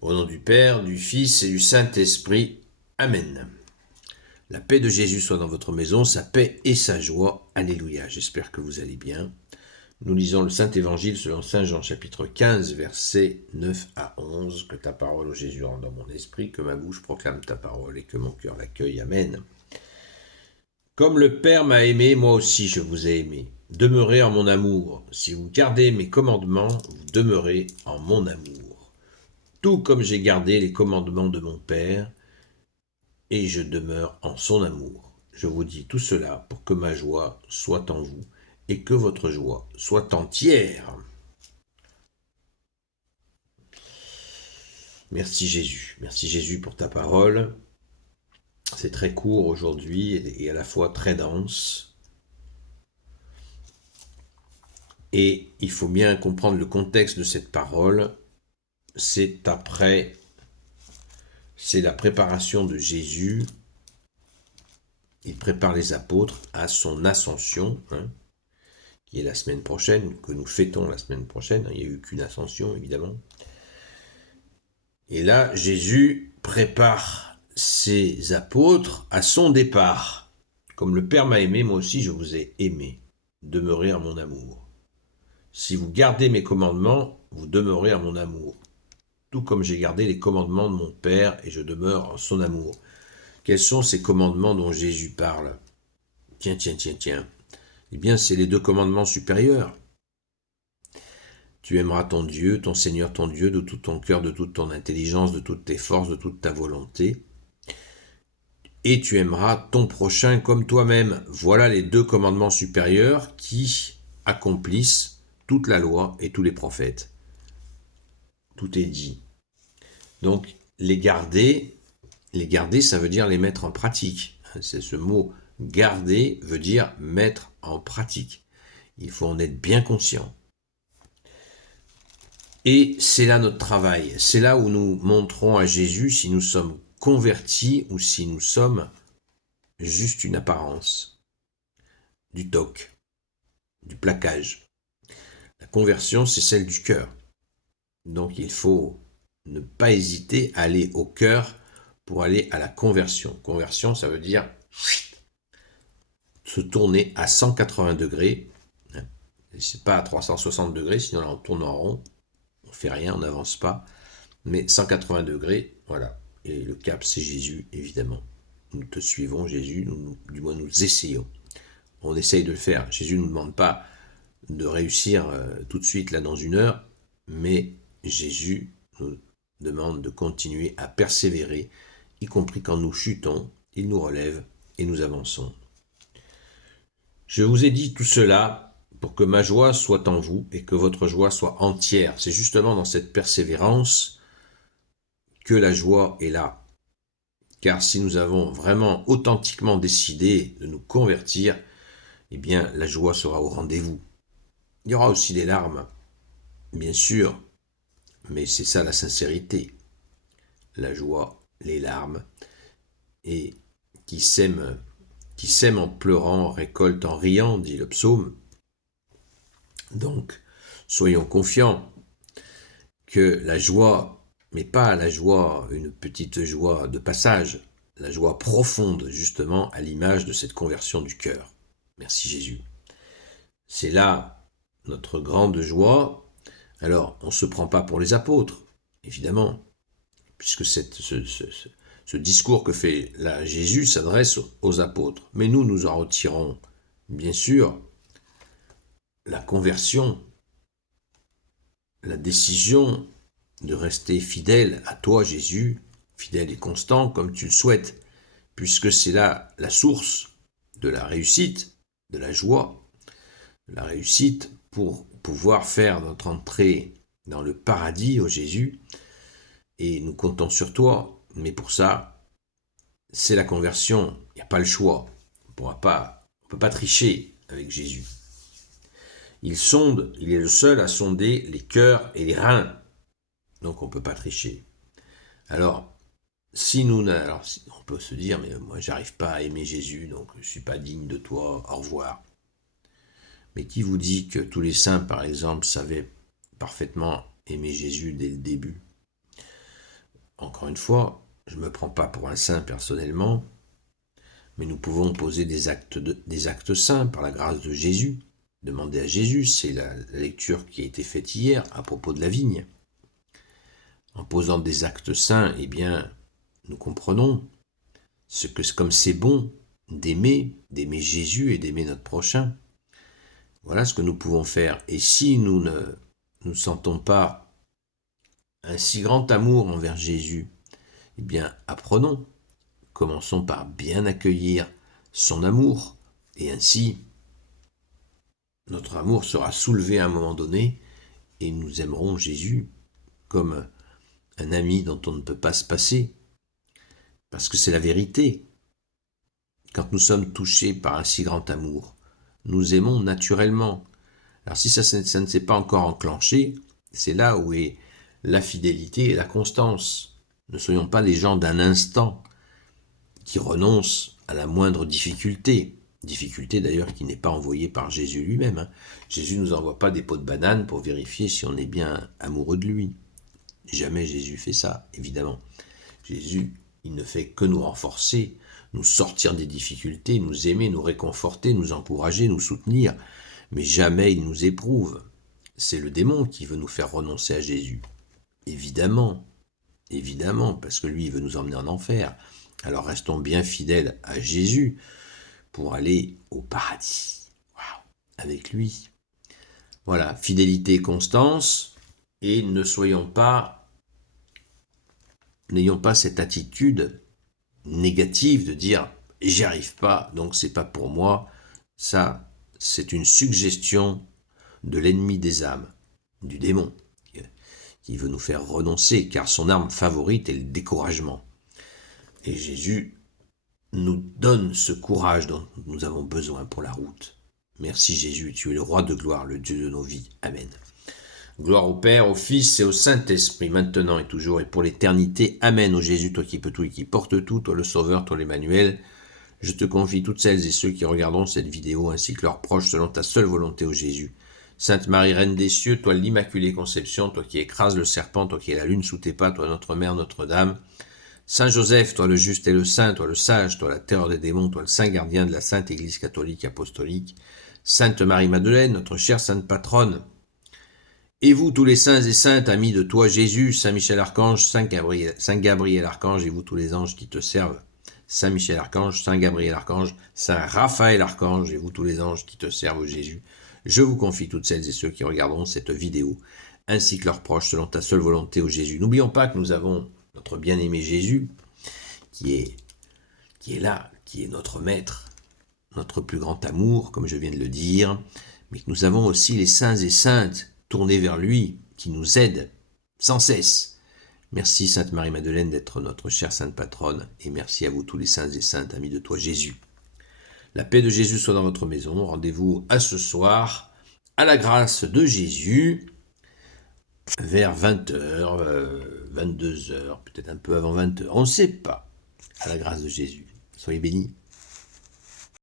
Au nom du Père, du Fils et du Saint-Esprit. Amen. La paix de Jésus soit dans votre maison, sa paix et sa joie. Alléluia. J'espère que vous allez bien. Nous lisons le Saint-Évangile selon Saint Jean chapitre 15, versets 9 à 11. Que ta parole, ô Jésus, rende dans mon esprit, que ma bouche proclame ta parole et que mon cœur l'accueille. Amen. Comme le Père m'a aimé, moi aussi je vous ai aimé. Demeurez en mon amour. Si vous gardez mes commandements, vous demeurez en mon amour. Tout comme j'ai gardé les commandements de mon Père, et je demeure en son amour. Je vous dis tout cela pour que ma joie soit en vous, et que votre joie soit entière. Merci Jésus pour ta parole. C'est très court aujourd'hui et à la fois très dense. Et il faut bien comprendre le contexte de cette parole. C'est la préparation de Jésus. Il prépare les apôtres à son ascension, qui est la semaine prochaine, que nous fêtons la semaine prochaine. Il n'y a eu qu'une ascension, évidemment. Et là, Jésus prépare ses apôtres à son départ. Comme le Père m'a aimé, moi aussi je vous ai aimé. Demeurez en mon amour. Si vous gardez mes commandements, vous demeurez en mon amour. Tout comme j'ai gardé les commandements de mon Père et je demeure en son amour. Quels sont ces commandements dont Jésus parle ? Tiens. Eh bien, c'est les deux commandements supérieurs. Tu aimeras ton Dieu, ton Seigneur ton Dieu, de tout ton cœur, de toute ton intelligence, de toutes tes forces, de toute ta volonté. Et tu aimeras ton prochain comme toi-même. Voilà les deux commandements supérieurs qui accomplissent toute la loi et tous les prophètes. Tout est dit. Donc, les garder, ça veut dire les mettre en pratique. C'est ce mot garder veut dire mettre en pratique. Il faut en être bien conscient. Et c'est là notre travail. C'est là où nous montrons à Jésus si nous sommes convertis ou si nous sommes juste une apparence, du toc, du plaquage. La conversion, c'est celle du cœur. Donc il faut ne pas hésiter à aller au cœur pour aller à la conversion. Conversion, ça veut dire se tourner à 180 degrés. C'est pas à 360 degrés, sinon là on tourne en rond. On fait rien, on n'avance pas. Mais 180 degrés, voilà. Et le cap, c'est Jésus, évidemment. Nous te suivons, Jésus, du moins nous essayons. On essaye de le faire. Jésus ne nous demande pas de réussir tout de suite, là, dans une heure, mais Jésus nous demande de continuer à persévérer, y compris quand nous chutons, il nous relève et nous avançons. Je vous ai dit tout cela pour que ma joie soit en vous et que votre joie soit entière. C'est justement dans cette persévérance que la joie est là. Car si nous avons vraiment authentiquement décidé de nous convertir, eh bien la joie sera au rendez-vous. Il y aura aussi des larmes, bien sûr, mais c'est ça la sincérité. La joie, les larmes, et qui sème en pleurant récolte en riant, dit le psaume. Donc, soyons confiants que la joie, mais pas la joie, une petite joie de passage, la joie profonde, justement, à l'image de cette conversion du cœur. Merci Jésus. C'est là notre grande joie. Alors, on ne se prend pas pour les apôtres, évidemment, puisque ce discours que fait là Jésus s'adresse aux apôtres. Mais nous en retirons, bien sûr, la conversion, la décision de rester fidèle à toi, Jésus, fidèle et constant, comme tu le souhaites, puisque c'est là la source de la réussite, de la joie, la réussite pour pouvoir faire notre entrée dans le paradis, ô Jésus, et nous comptons sur toi, mais pour ça, c'est la conversion, il n'y a pas le choix, on ne peut pas tricher avec Jésus. Il est le seul à sonder les cœurs et les reins, donc on ne peut pas tricher. Alors, on peut se dire, mais moi j'arrive pas à aimer Jésus, donc je ne suis pas digne de toi, au revoir. Mais qui vous dit que tous les saints, par exemple, savaient parfaitement aimer Jésus dès le début ? Encore une fois, je ne me prends pas pour un saint personnellement, mais nous pouvons poser des actes saints par la grâce de Jésus. Demander à Jésus, c'est la lecture qui a été faite hier à propos de la vigne. En posant des actes saints, eh bien, nous comprenons comme c'est bon d'aimer Jésus et d'aimer notre prochain. Voilà ce que nous pouvons faire. Et si nous ne sentons pas un si grand amour envers Jésus, eh bien, apprenons. Commençons par bien accueillir son amour, et ainsi, notre amour sera soulevé à un moment donné, et nous aimerons Jésus comme un ami dont on ne peut pas se passer, parce que c'est la vérité. Quand nous sommes touchés par un si grand amour, nous aimons naturellement. Alors si ça ne s'est pas encore enclenché, c'est là où est la fidélité et la constance. Ne soyons pas les gens d'un instant qui renoncent à la moindre difficulté. Difficulté d'ailleurs qui n'est pas envoyée par Jésus lui-même. Jésus ne nous envoie pas des pots de banane pour vérifier si on est bien amoureux de lui. Jamais Jésus fait ça, évidemment. Jésus, il ne fait que nous renforcer, nous sortir des difficultés, nous aimer, nous réconforter, nous encourager, nous soutenir. Mais jamais il nous éprouve. C'est le démon qui veut nous faire renoncer à Jésus. Évidemment, parce que lui, il veut nous emmener en enfer. Alors restons bien fidèles à Jésus pour aller au paradis. Waouh, avec lui. Voilà, fidélité et constance, et n'ayons pas cette attitude négative de dire j'y arrive pas, donc c'est pas pour moi. Ça, c'est une suggestion de l'ennemi des âmes, du démon, qui veut nous faire renoncer, car son arme favorite est le découragement. Et Jésus nous donne ce courage dont nous avons besoin pour la route. Merci Jésus, tu es le roi de gloire, le Dieu de nos vies. Amen. Gloire au Père, au Fils et au Saint-Esprit, maintenant et toujours et pour l'éternité. Amen. Ô Jésus, toi qui peux tout et qui portes tout, toi le Sauveur, toi l'Emmanuel, je te confie toutes celles et ceux qui regarderont cette vidéo, ainsi que leurs proches, selon ta seule volonté, ô Jésus. Sainte Marie, Reine des cieux, toi l'Immaculée Conception, toi qui écrases le serpent, toi qui es la lune sous tes pas, toi notre Mère, Notre-Dame. Saint Joseph, toi le juste et le saint, toi le sage, toi la terreur des démons, toi le saint gardien de la Sainte Église catholique apostolique. Sainte Marie-Madeleine, notre chère sainte patronne. Et vous, tous les saints et saintes, amis de toi, Jésus, Saint Michel Archange, Saint Gabriel Archange, et vous, tous les anges qui te servent, Saint Michel Archange, Saint Gabriel Archange, Saint Raphaël Archange, et vous, tous les anges qui te servent, Jésus, je vous confie toutes celles et ceux qui regarderont cette vidéo, ainsi que leurs proches, selon ta seule volonté, ô Jésus. N'oublions pas que nous avons notre bien-aimé Jésus, qui est là, qui est notre maître, notre plus grand amour, comme je viens de le dire, mais que nous avons aussi les saints et saintes, tournés vers lui, qui nous aide sans cesse. Merci Sainte Marie-Madeleine d'être notre chère sainte patronne, et merci à vous tous les saints et saintes, amis de toi Jésus. La paix de Jésus soit dans votre maison. Rendez-vous à ce soir, à la grâce de Jésus, vers 20h, 22h, peut-être un peu avant 20h, on ne sait pas, à la grâce de Jésus. Soyez bénis.